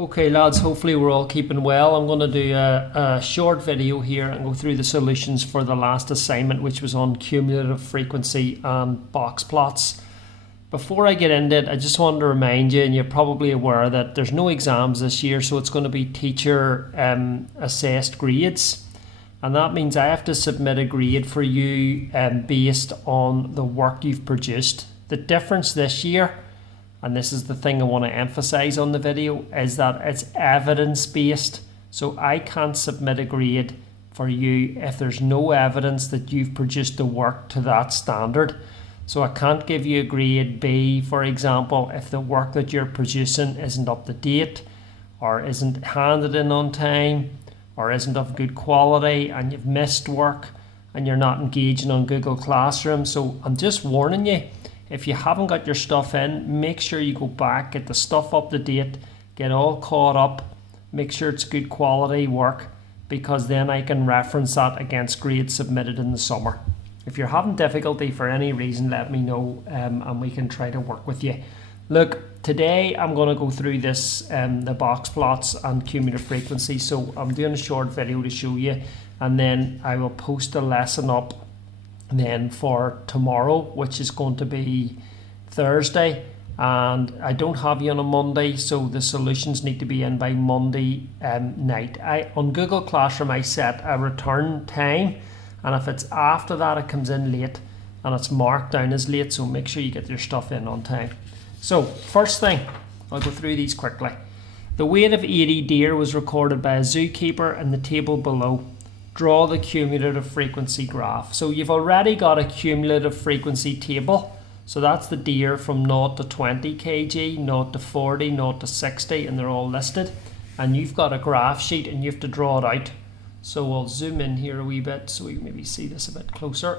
Okay lads, hopefully we're all keeping well. I'm going to do a short video here and go through the solutions for the last assignment, which was on cumulative frequency and box plots. Before I get into it, I just wanted to remind you, and you're probably aware, that there's no exams this year, so it's going to be teacher assessed grades. And that means I have to submit a grade for you based on the work you've produced. The difference this year, and this is the thing I want to emphasize on the video, is that it's evidence-based. So I can't submit a grade for you if there's no evidence that you've produced the work to that standard. So I can't give you a grade B, for example, if the work that you're producing isn't up to date, or isn't handed in on time, or isn't of good quality, and you've missed work, and you're not engaging on Google Classroom. So I'm just warning you, if you haven't got your stuff in, make sure you go back, get the stuff up to date, get all caught up, make sure it's good quality work, because then I can reference that against grades submitted in the summer. If you're having difficulty for any reason, let me know and we can try to work with you. Look, today I'm going to go through this, the box plots and cumulative frequency. So I'm doing a short video to show you, and then I will post a lesson up then for tomorrow, which is going to be Thursday, and I don't have you on a Monday, so the solutions need to be in by Monday night. On Google Classroom I set a return time, and if it's after that it comes in late, and it's marked down as late, so make sure you get your stuff in on time. So first thing, I'll go through these quickly. The weight of 80 deer was recorded by a zookeeper in the table below. Draw the cumulative frequency graph. So you've already got a cumulative frequency table. So that's the deer from 0 to 20 kg, 0 to 40, 0 to 60, and they're all listed. And you've got a graph sheet and you have to draw it out. So we'll zoom in here a wee bit so we can maybe see this a bit closer.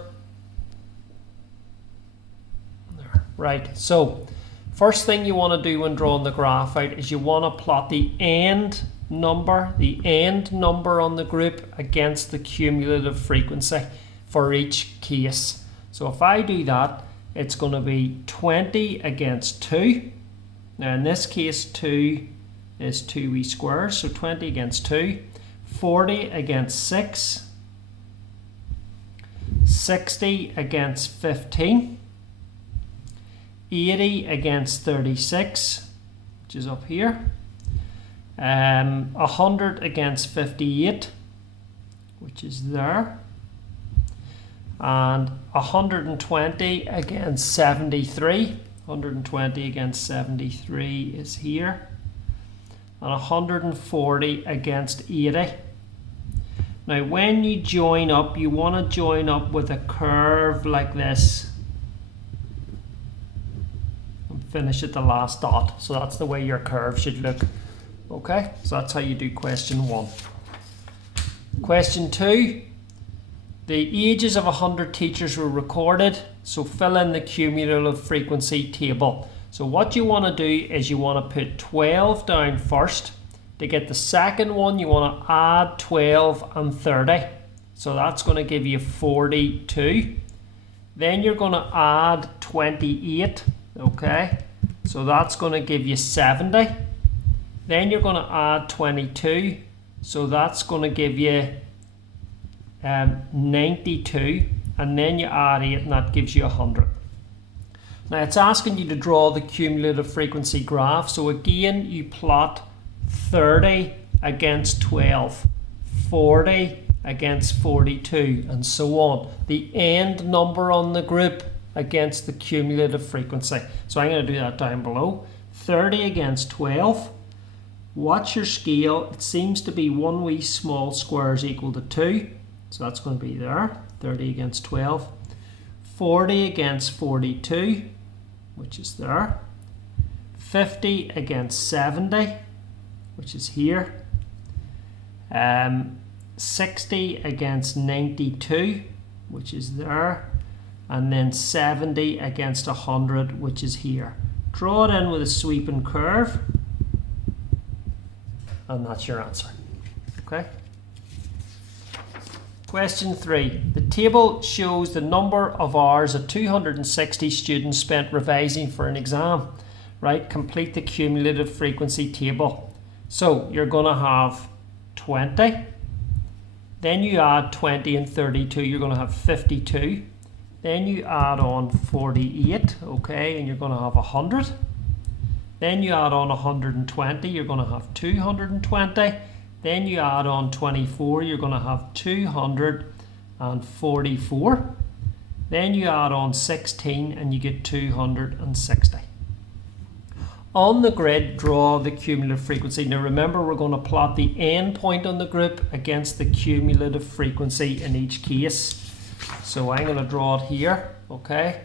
There. Right, so first thing you want to do when drawing the graph out is you want to plot the end number on the group against the cumulative frequency for each case. So if I do that, it's going to be 20 against 2. Now in this case 2 is 2 wee squares, so 20 against 2, 40 against 6, 60 against 15, 80 against 36, which is up here, 100 against 58, which is there, and 120 against 73, 120 against 73 is here, and 140 against 80. Now when you join up, you want to join up with a curve like this and finish at the last dot. So that's the way your curve should look. Okay, so that's how you do question 1. Question 2, the ages of 100 teachers were recorded, so fill in the cumulative frequency table. So what you want to do is you want to put 12 down first. To get the second one, you want to add 12 and 30. So that's going to give you 42. Then you're going to add 28, okay? So that's going to give you 70. Then you're going to add 22, so that's going to give you 92, and then you add 8 and that gives you 100. Now it's asking you to draw the cumulative frequency graph, so again you plot 30 against 12, 40 against 42, and so on. The end number on the group against the cumulative frequency. So I'm going to do that down below. 30 against 12. Watch your scale. It seems to be one wee small square is equal to 2. So that's going to be there. 30 against 12. 40 against 42, which is there. 50 against 70, which is here. 60 against 92, which is there. And then 70 against 100, which is here. Draw it in with a sweeping curve. And that's your answer. Okay. Question 3. The table shows the number of hours that 260 students spent revising for an exam. Right, complete the cumulative frequency table. So you're going to have 20. Then you add 20 and 32, you're going to have 52. Then you add on 48, okay, and you're going to have 100. Then you add on 120, you're going to have 220. Then you add on 24, you're going to have 244. Then you add on 16 and you get 260. On the grid, draw the cumulative frequency. Now remember, we're going to plot the end point on the group against the cumulative frequency in each case. So I'm going to draw it here, okay?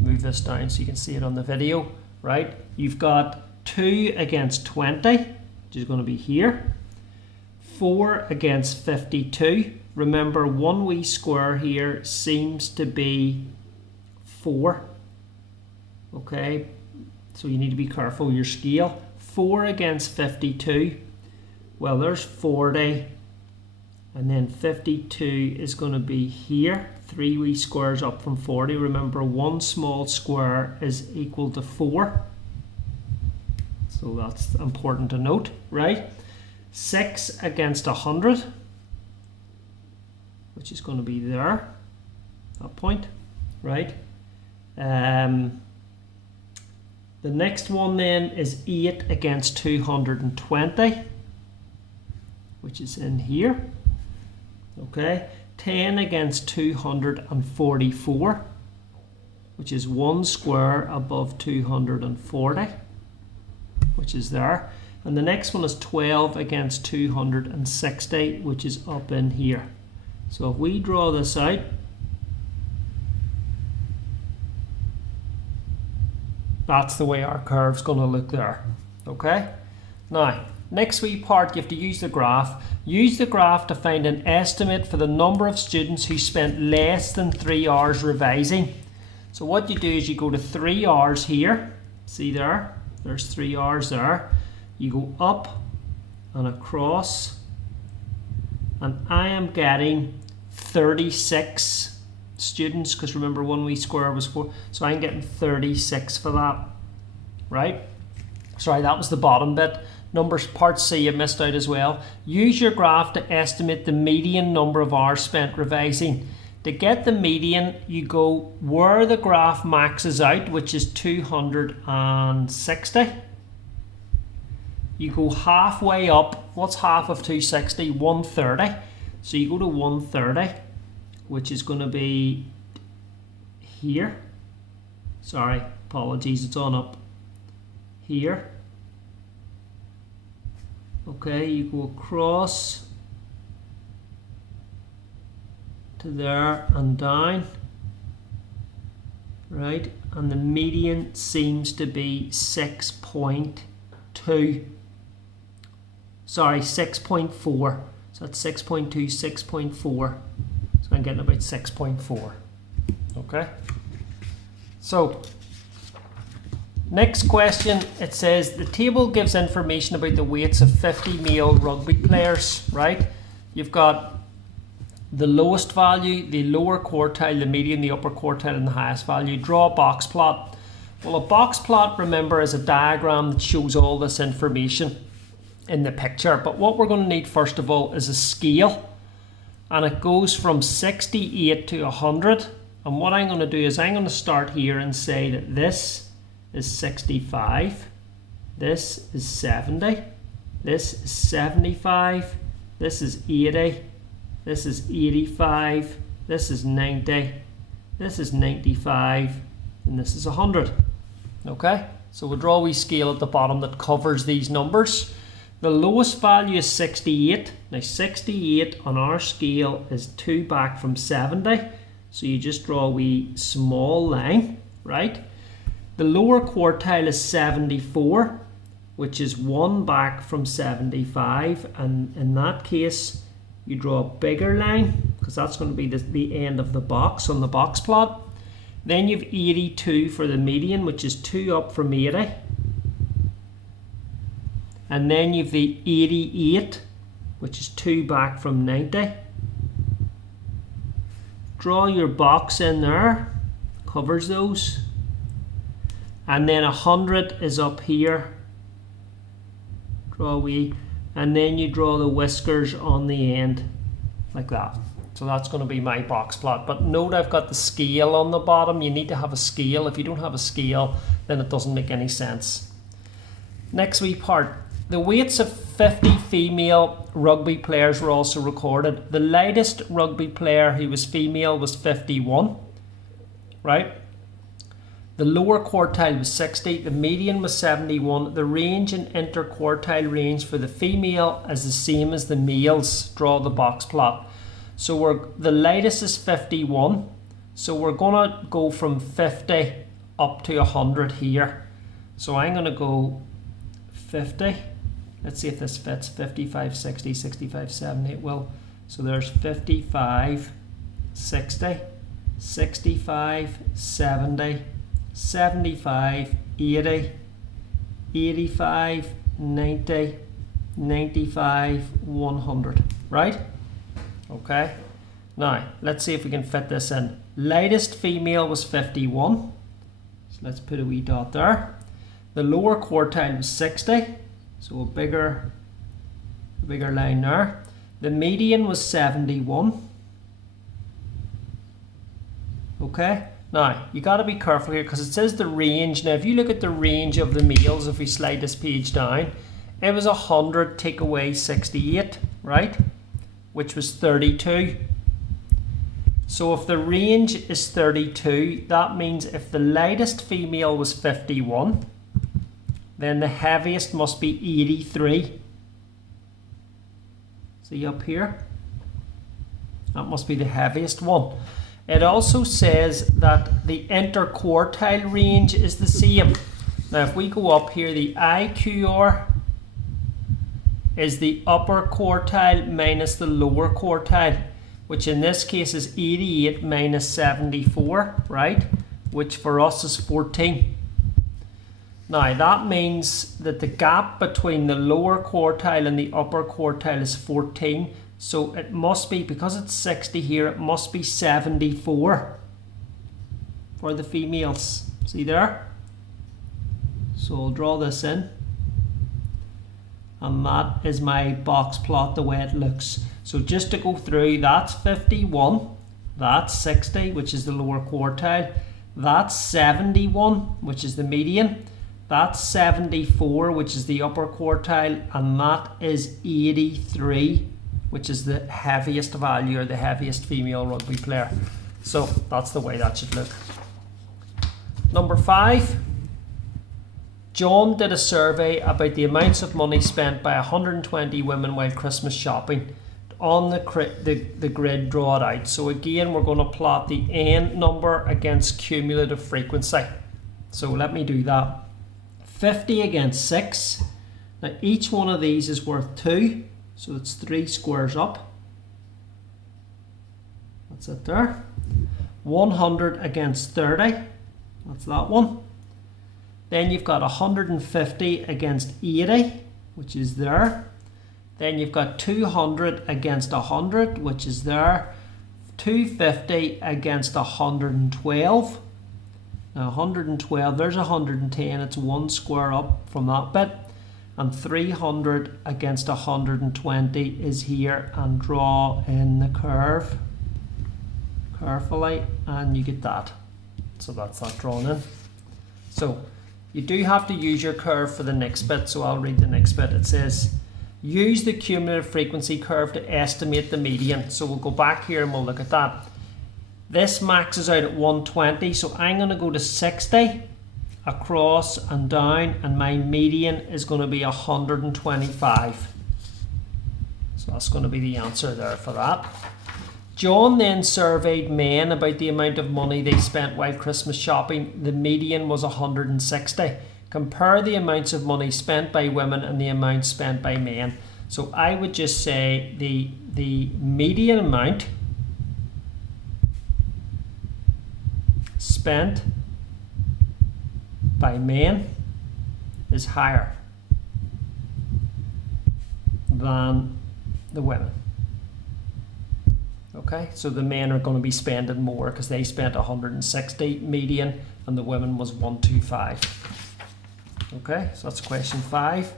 Move this down so you can see it on the video, right? You've got 2 against 20, which is going to be here. 4 against 52. Remember, one wee square here seems to be 4, okay? So you need to be careful with your scale. 4 against 52, well, there's 40, and then 52 is going to be here. 3 wee squares up from 40. Remember, one small square is equal to 4. So that's important to note, right? 6 against 100, which is going to be there, that point, right? The next one then is 8 against 220, which is in here, okay? 10 against 244, which is one square above 240, which is there. And the next one is 12 against 260, which is up in here. So if we draw this out, that's the way our curve's going to look there, okay? Now, next wee part, you have to use the graph. Use the graph to find an estimate for the number of students who spent less than 3 hours revising. So what you do is you go to 3 hours here. See there? There's 3 hours there. You go up and across, and I am getting 36 students, because remember, one wee square was 4, so I'm getting 36 for that, right? Sorry, that was the bottom bit. Numbers part C you missed out as well. Use your graph to estimate the median number of hours spent revising. To get the median, you go where the graph maxes out, which is 260. You go halfway up. What's half of 260? 130. So you go to 130, which is going to be here. Sorry, apologies, it's on up here. Okay, you go across to there and down, right? And the median seems to be 6.2. Sorry, 6.4. So that's 6.2, 6.4. So I'm getting about 6.4. Okay. So next question, it says the table gives information about the weights of 50 male rugby players, right? You've got the lowest value, the lower quartile, the median, the upper quartile, and the highest value. Draw a box plot. Well, a box plot, remember, is a diagram that shows all this information in the picture. But what we're going to need first of all is a scale, and it goes from 68 to 100. And what I'm going to do is I'm going to start here and say that this is 65, this is 70, this is 75, this is 80, this is 85, this is 90, this is 95, and this is 100. Okay, so we'll draw a wee scale at the bottom that covers these numbers. The lowest value is 68. Now 68 on our scale is 2 back from 70. So you just draw a wee small line, right? The lower quartile is 74, which is 1 back from 75. And in that case, you draw a bigger line, because that's going to be the end of the box on the box plot. Then you've 82 for the median, which is 2 up from 80. And then you've the 88, which is 2 back from 90. Draw your box in there, covers those. And then 100 is up here. Draw a wee and then you draw the whiskers on the end like that. So that's going to be my box plot. But note I've got the scale on the bottom. You need to have a scale. If you don't have a scale, then it doesn't make any sense. Next wee part. The weights of 50 female rugby players were also recorded. The lightest rugby player who was female was 51, right? The lower quartile was 60, the median was 71. The range and interquartile range for the female is the same as the males. Draw the box plot. So the lightest is 51. So we're going to go from 50 up to 100 here. So I'm going to go 50. Let's see if this fits. 55, 60, 65, 70. It will. So there's 55, 60, 65, 70, 75, 80, 85, 90, 95, 100. Right? Okay. Now, let's see if we can fit this in. Lightest female was 51. So let's put a wee dot there. The lower quartile was 60. So a bigger line there. The median was 71. Okay. Now, you got to be careful here because it says the range. Now, if you look at the range of the males, if we slide this page down, it was 100 take away 68, right? Which was 32. So if the range is 32, that means if the lightest female was 51, then the heaviest must be 83. See up here? That must be the heaviest one. It also says that the interquartile range is the same. Now if we go up here, the IQR is the upper quartile minus the lower quartile, which in this case is 88 minus 74, right? Which for us is 14. Now that means that the gap between the lower quartile and the upper quartile is 14. So it must be, because it's 60 here, it must be 74 for the females. See there? So I'll draw this in. And that is my box plot the way it looks. So just to go through, that's 51, that's 60, which is the lower quartile, that's 71, which is the median, that's 74, which is the upper quartile, and that is 83, which is the heaviest value or the heaviest female rugby player. So that's the way that should look. Number 5. John did a survey about the amounts of money spent by 120 women while Christmas shopping. On the grid, draw it out. So again, we're going to plot the n number against cumulative frequency. So let me do that. 50 against 6. Now each one of these is worth 2. So it's 3 squares up. That's it there. 100 against 30. That's that one. Then you've got 150 against 80, which is there. Then you've got 200 against 100, which is there. 250 against 112. Now 112, there's 110, it's 1 square up from that bit. And 300 against 120 is here, and draw in the curve carefully, and you get that. So that's that drawn in. So you do have to use your curve for the next bit, so I'll read the next bit. It says, use the cumulative frequency curve to estimate the median. So we'll go back here and we'll look at that. This maxes out at 120, so I'm going to go to 60 across and down, and my median is going to be 125. So that's going to be the answer there for that. John then surveyed men about the amount of money they spent while Christmas shopping. The median was 160. Compare the amounts of money spent by women and the amounts spent by men. So I would just say the median amount spent by men is higher than the women. Okay, so the men are going to be spending more because they spent 160 median and the women was 125. Okay, so that's question 5.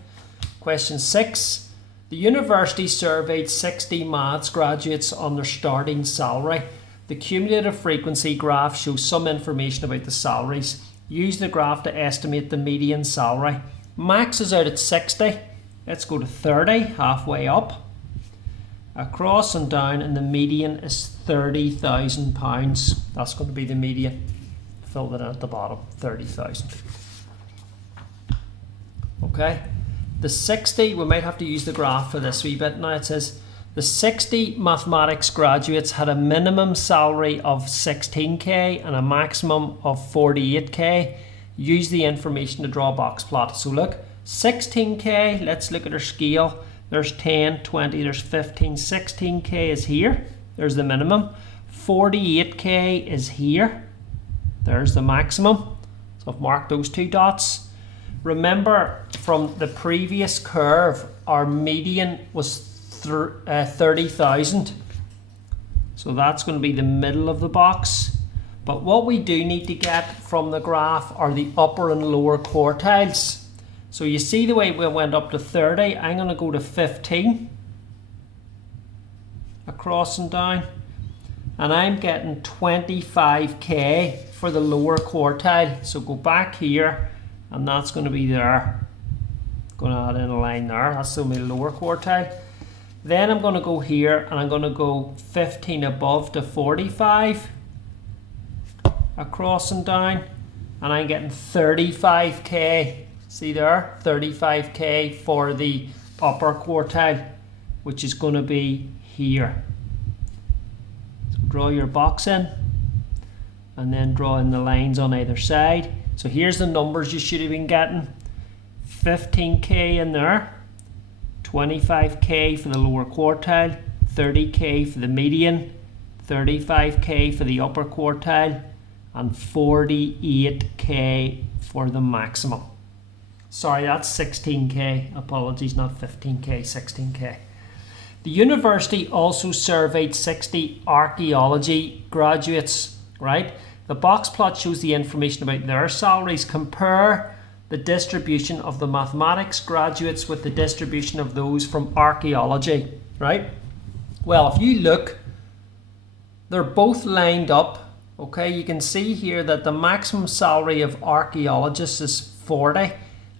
Question 6. The university surveyed 60 maths graduates on their starting salary. The cumulative frequency graph shows some information about the salaries. Use the graph to estimate the median salary. Max is out at 60. Let's go to 30, halfway up. Across and down, and the median is £30,000. That's going to be the median. Fill that in at the bottom, 30,000. Okay. The 60, we might have to use the graph for this wee bit now. It says the 60 mathematics graduates had a minimum salary of 16k and a maximum of 48k. Use the information to draw a box plot. So look, 16k, let's look at our scale. There's 10, 20, there's 15, 16k is here. There's the minimum. 48k is here. There's the maximum. So I've marked those two dots. Remember from the previous curve, our median was 30,000. So that's going to be the middle of the box. But what we do need to get from the graph are the upper and lower quartiles. So you see the way we went up to 30, I'm going to go to 15. Across and down. And I'm getting 25k for the lower quartile. So go back here, and that's going to be there. Going to add in a line there. That's going to be lower quartile. Then I'm going to go here, and I'm going to go 15 above to 45. Across and down. And I'm getting 35k. See there? 35k for the upper quartile, which is going to be here. So draw your box in, and then draw in the lines on either side. So here's the numbers you should have been getting. 15k in there, 25k for the lower quartile, 30k for the median, 35k for the upper quartile, and 48k for the maximum. Sorry, that's 16k. Apologies, not 15k, 16k. The university also surveyed 60 archaeology graduates, right? The box plot shows the information about their salaries. Compare the distribution of the mathematics graduates with the distribution of those from archaeology, right? Well, if you look, they're both lined up, okay? You can see here that the maximum salary of archaeologists is 40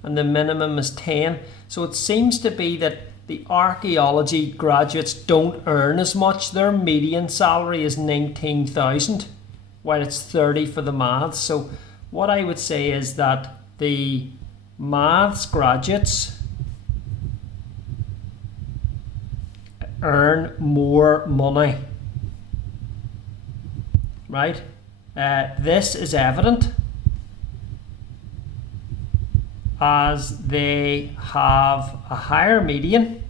and the minimum is 10. So it seems to be that the archaeology graduates don't earn as much. Their median salary is 19,000, while it's 30 for the maths. So what I would say is that the maths graduates earn more money, right? This is evident as they have a higher median,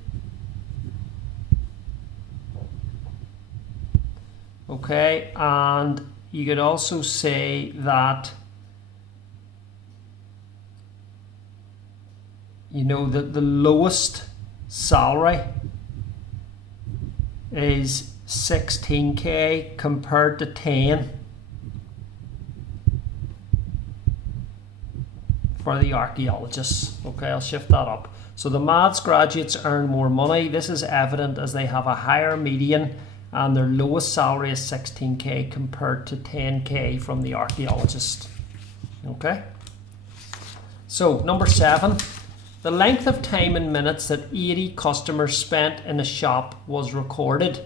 okay, and you could also say that, you know, that the lowest salary is 16k compared to 10 for the archaeologists. Okay, I'll shift that up. So the maths graduates earn more money. This is evident as they have a higher median and their lowest salary is 16k compared to 10k from the archaeologist. Okay. So number 7, the length of time in minutes that 80 customers spent in a shop was recorded.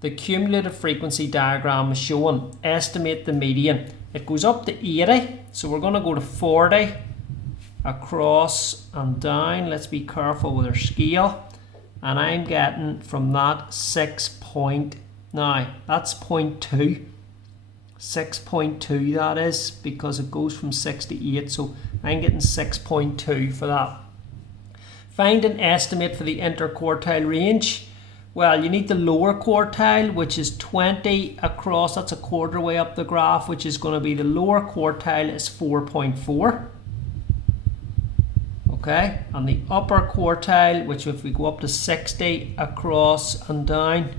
The cumulative frequency diagram is shown. Estimate the median. It goes up to 80, so we're going to go to 40. Across and down. Let's be careful with our scale. And I'm getting from that 6 point, now that's 0.2. 6.2 that is, because it goes from 6 to 8. So I'm getting 6.2 for that. Find an estimate for the interquartile range. Well, you need the lower quartile, which is 20 across. That's a quarter way up the graph, which is going to be the lower quartile is 4.4. Okay, and the upper quartile, which if we go up to 60 across and down,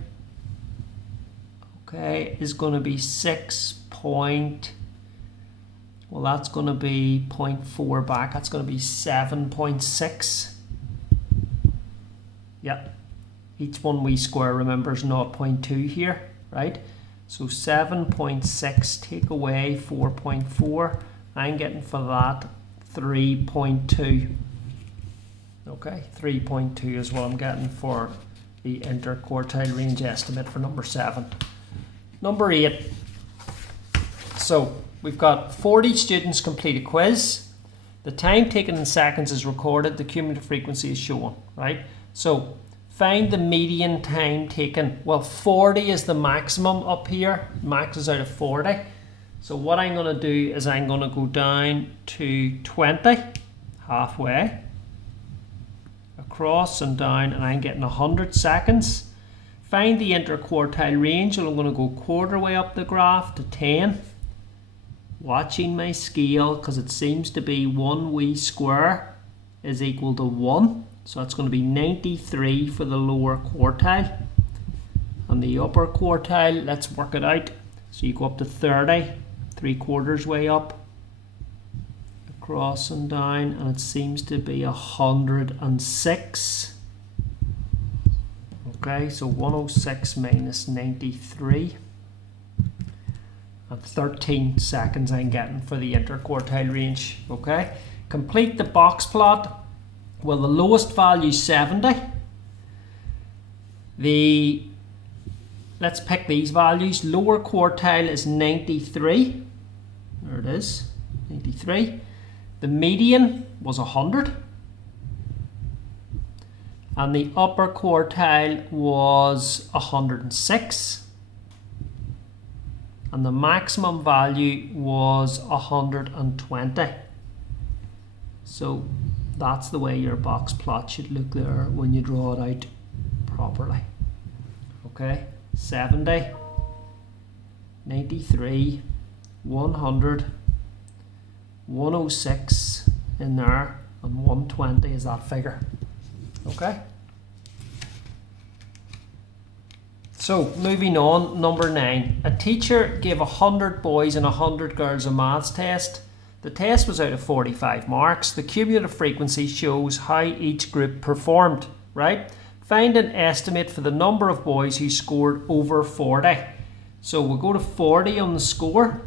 okay, is going to be 6 point, well, that's going to be 0.4 back, that's going to be 7.6. Yeah, each one we square, remember, is 0.2 here, right? So 7.6 take away 4.4, I'm getting for that 3.2. Okay, 3.2 is what I'm getting for the interquartile range estimate for number 7. Number 8. So we've got 40 students complete a quiz. The time taken in seconds is recorded. The cumulative frequency is shown, right? So find the median time taken. Well, 40 is the maximum up here. Max is out of 40. So what I'm going to do is I'm going to go down to 20, halfway, across and down, and I'm getting 100 seconds. Find the interquartile range, and I'm going to go quarter way up the graph to 10. Watching my scale, because it seems to be 1 wee square is equal to 1. So that's going to be 93 for the lower quartile. And the upper quartile, let's work it out. So you go up to 30, 3/4 way up, across and down, and it seems to be 106. Okay, so 106 minus 93. And 13 seconds I'm getting for the interquartile range. Okay, complete the box plot. Well, the lowest value is 70. Let's pick these values. Lower quartile is 93. There it is, 93. The median was 100. And the upper quartile was 106. And the maximum value was 120. So that's the way your box plot should look there when you draw it out properly. Okay, 70, 93, 100, 106 in there, and 120 is that figure. Okay. So moving on, number 9. A teacher gave 100 boys and 100 girls a maths test. The test was out of 45 marks. The cumulative frequency shows how each group performed, right? Find an estimate for the number of boys who scored over 40. So we'll go to 40 on the score.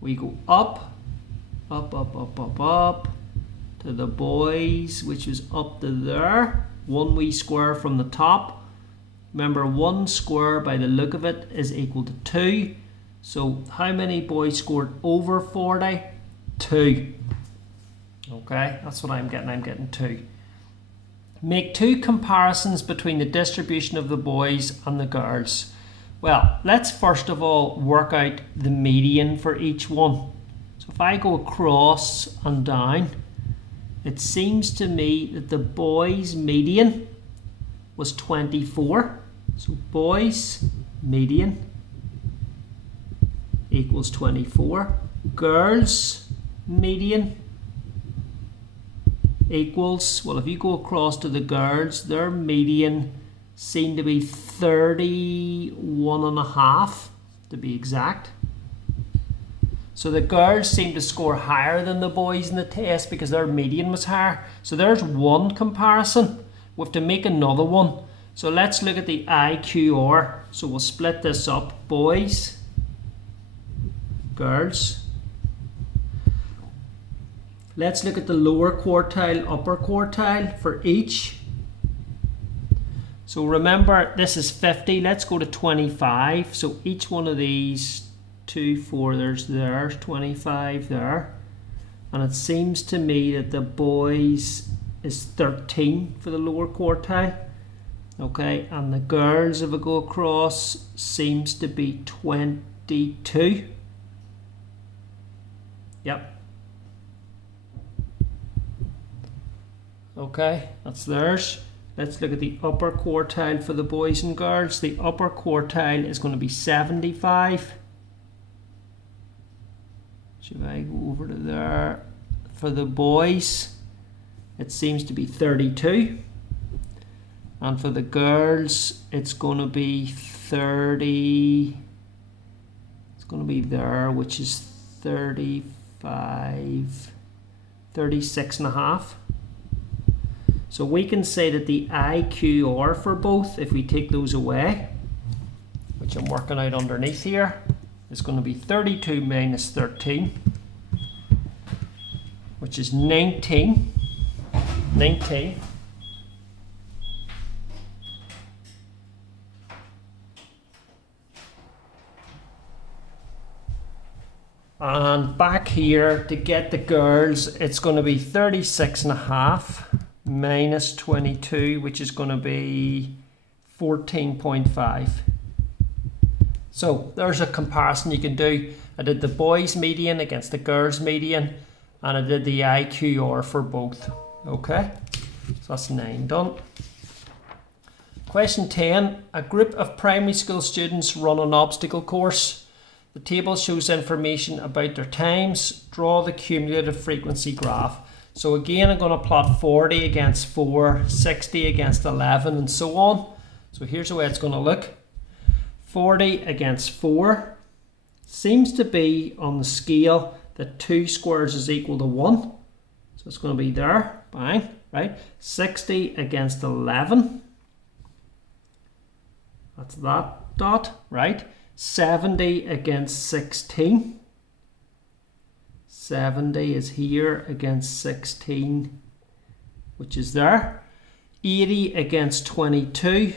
We go up, up, up, up, up, up to the boys, which is up to there. 1 wee square from the top. Remember, 1 square by the look of it is equal to 2. So how many boys scored over 40? 2. Okay, that's what I'm getting. I'm getting 2. Make 2 comparisons between the distribution of the boys and the girls. Well, let's first of all work out the median for each one. So if I go across and down, it seems to me that the boys' median was 24. So boys' median equals 24. Girls' median equals, well, if you go across to the girls, their median seemed to be 31.5 to be exact. So the girls seem to score higher than the boys in the test because their median was higher. So there's one comparison. We have to make another one. So let's look at the IQR. So we'll split this up. Boys, girls. Let's look at the lower quartile, upper quartile for each. So remember, this is 50. Let's go to 25. So each one of these, 2, 4, there's 25 there. And it seems to me that the boys is 13 for the lower quartile. Okay, and the girls, if I go across, seems to be 22. Yep. Okay, that's theirs. Let's look at the upper quartile for the boys and girls. The upper quartile is going to be 75. Should I go over to there? For the boys, it seems to be 32. And for the girls, it's going to be 30. It's going to be there, which is 35, 36.5. So we can say that the IQR for both, if we take those away, which I'm working out underneath here, is going to be 32 minus 13, which is 19. 19. And back here, to get the girls, it's going to be 36 and a half minus 22, which is going to be 14.5. So there's a comparison you can do. I did the boys median against the girls median, and I did the IQR for both. Okay, so that's 9 done. Question 10. A group of primary school students run an obstacle course. The table shows information about their times. Draw the cumulative frequency graph. So again, I'm going to plot 40 against 4, 60 against 11, and so on. So here's the way it's going to look. 40 against 4 seems to be on the scale that 2 squares is equal to 1. So it's going to be there, bang, right? 60 against 11. That's that dot, right? 70 against 16. 70 is here against 16, which is there. 80 against 22.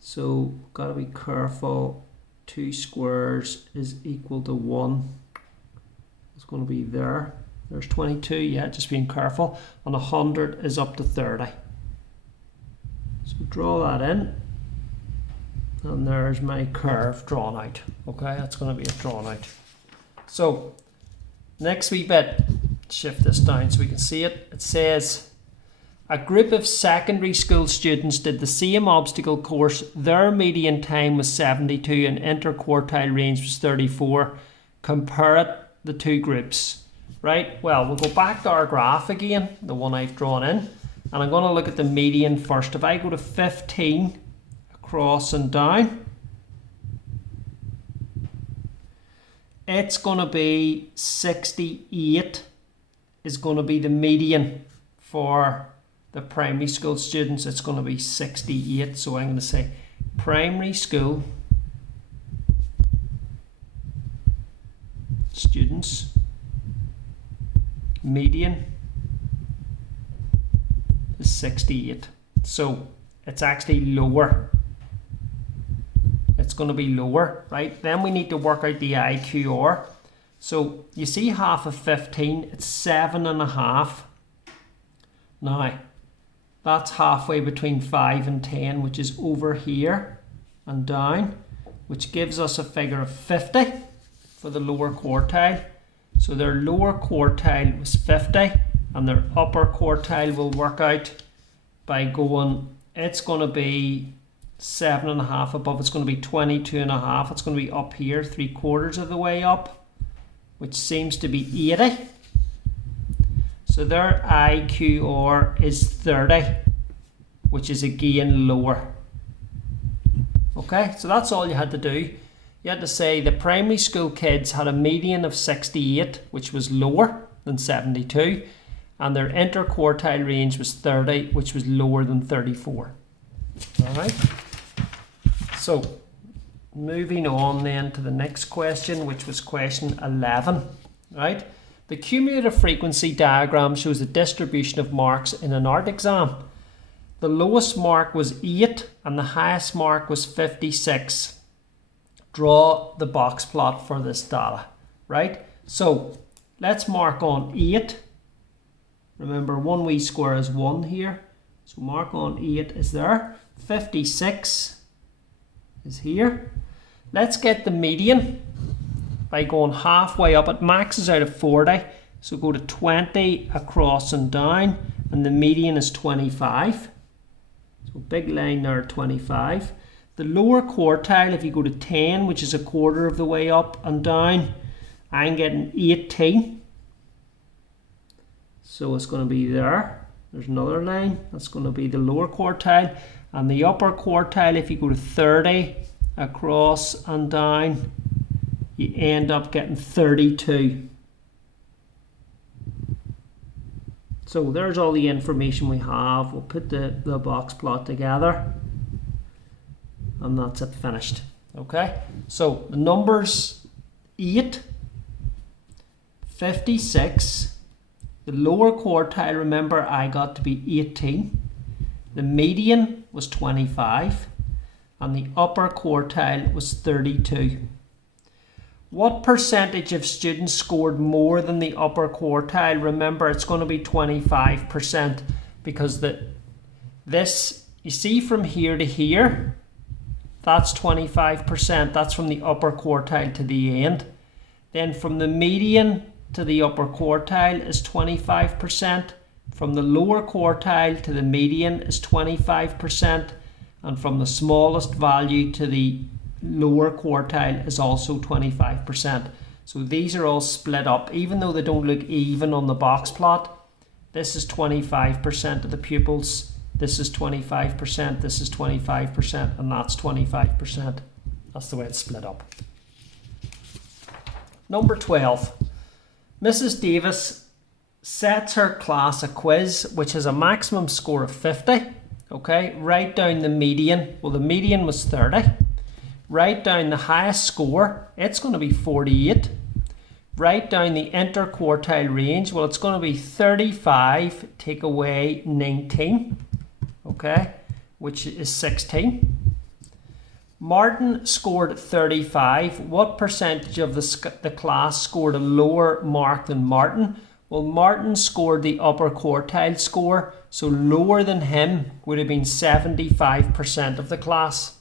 So got to be careful. 2 squares is equal to 1. It's going to be there. There's 22, yeah, just being careful. And 100 is up to 30. So draw that in. And there's my curve drawn out. Okay, that's going to be it drawn out. So, next wee bit, shift this down so we can see it. It says, a group of secondary school students did the same obstacle course. Their median time was 72 and interquartile range was 34. Compare the two groups. Right, well, we'll go back to our graph again, the one I've drawn in. And I'm going to look at the median first. If I go to 15, across and down, it's going to be 68 is going to be the median for the primary school students. It's going to be 68. So I'm going to say primary school students median is 68. So it's actually lower. It's going to be lower, right? Then we need to work out the IQR. So you see half of 15, it's 7.5. Now, that's halfway between 5 and 10, which is over here and down, which gives us a figure of 50 for the lower quartile. So their lower quartile was 50, and their upper quartile will work out by going, it's going to be 7.5 above, it's going to be 22.5, it's going to be up here 3/4 of the way up, which seems to be 80. So their IQR is 30, which is again lower. Okay, so that's all you had to do. You had to say the primary school kids had a median of 68, which was lower than 72, and their interquartile range was 30, which was lower than 34. Alright, so moving on then to the next question, which was question 11. Right, the cumulative frequency diagram shows the distribution of marks in an art exam. The lowest mark was 8 and the highest mark was 56. Draw the box plot for this data. Right, so let's mark on 8. Remember, 1 wee square is 1 here, so mark on 8 is there. 56 is here. Let's get the median by going halfway up. It maxes out at 40, so go to 20 across and down, and the median is 25. So big line there, 25. The lower quartile, if you go to 10, which is 1/4 of the way up and down, I'm getting 18. So it's going to be there. There's another line. That's going to be the lower quartile. And the upper quartile, if you go to 30 across and down, you end up getting 32. So there's all the information we have. We'll put the box plot together, and that's it, finished. Okay, so the numbers 8, 56, the lower quartile, remember I got to be 18, the median was 25, and the upper quartile was 32. What percentage of students scored more than the upper quartile? Remember, it's going to be 25%, because this, you see from here to here, that's 25%. That's from the upper quartile to the end. Then from the median to the upper quartile is 25%. From the lower quartile to the median is 25%. And from the smallest value to the lower quartile is also 25%. So these are all split up. Even though they don't look even on the box plot, this is 25% of the pupils, this is 25%, this is 25%, and that's 25%. That's the way it's split up. Number 12. Mrs. Davis sets her class a quiz which has a maximum score of 50. Okay, write down the median. Well, the median was 30. Write down the highest score. It's going to be 48. Write down the interquartile range. Well, it's going to be 35 take away 19. Okay, which is 16. Martin scored 35. What percentage of the class scored a lower mark than Martin? Well, Martin scored the upper quartile score, so lower than him would have been 75% of the class.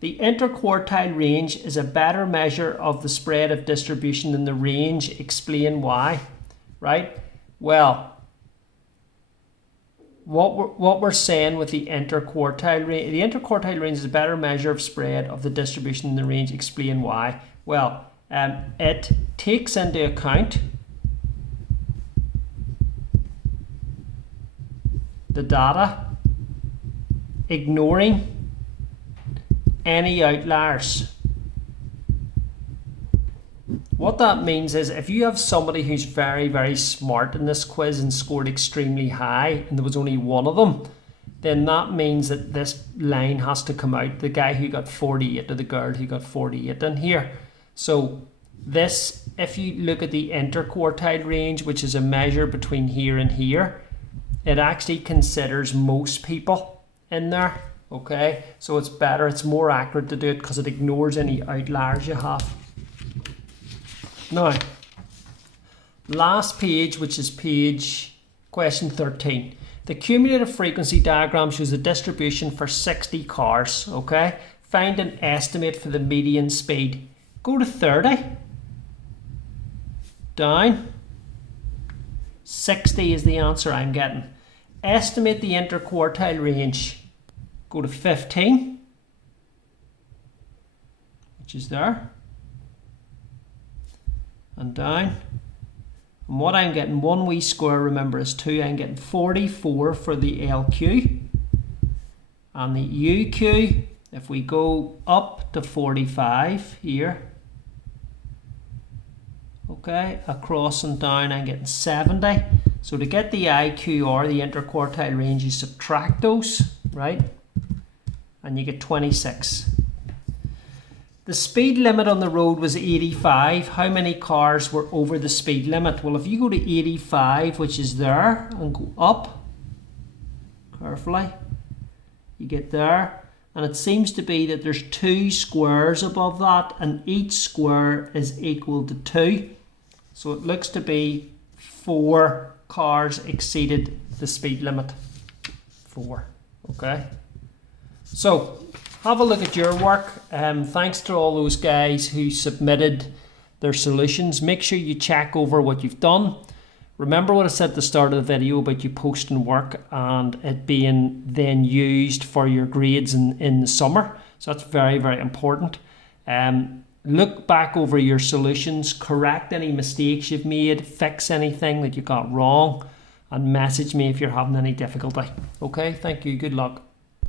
The interquartile range is a better measure of the spread of distribution than the range. Explain why. Right? Well, what we're saying with the interquartile range, the interquartile range is a better measure of spread of the distribution than the range. Explain why. Well, it takes into account the data, ignoring any outliers. What that means is if you have somebody who's very, very smart in this quiz and scored extremely high and there was only one of them, then that means that this line has to come out, the guy who got 48 or the girl who got 48 in here. So this, if you look at the interquartile range, which is a measure between here and here, it actually considers most people in there. Okay, so it's better, it's more accurate to do it because it ignores any outliers you have. Now, last page, which is question 13. The cumulative frequency diagram shows a distribution for 60 cars. Okay, find an estimate for the median speed. Go to 30. Down. 60 is the answer I'm getting. Estimate the interquartile range. Go to 15, which is there, and down. And what I'm getting, one wee square, remember, is 2. I'm getting 44 for the LQ. And the UQ, if we go up to 45 here, okay, across and down, I'm getting 70. So to get the IQR, the interquartile range, you subtract those, right? And you get 26. The speed limit on the road was 85. How many cars were over the speed limit? Well, if you go to 85, which is there, and go up carefully, you get there. And it seems to be that there's 2 squares above that, and each square is equal to 2. So it looks to be 4 cars exceeded the speed limit. 4. Okay. So have a look at your work. Thanks to all those guys who submitted their solutions. Make sure you check over what you've done. Remember what I said at the start of the video about you posting work and it being then used for your grades in the summer. So that's very, very important. Look back over your solutions, correct any mistakes you've made, fix anything that you got wrong, and message me if you're having any difficulty. Okay, thank you. Good luck.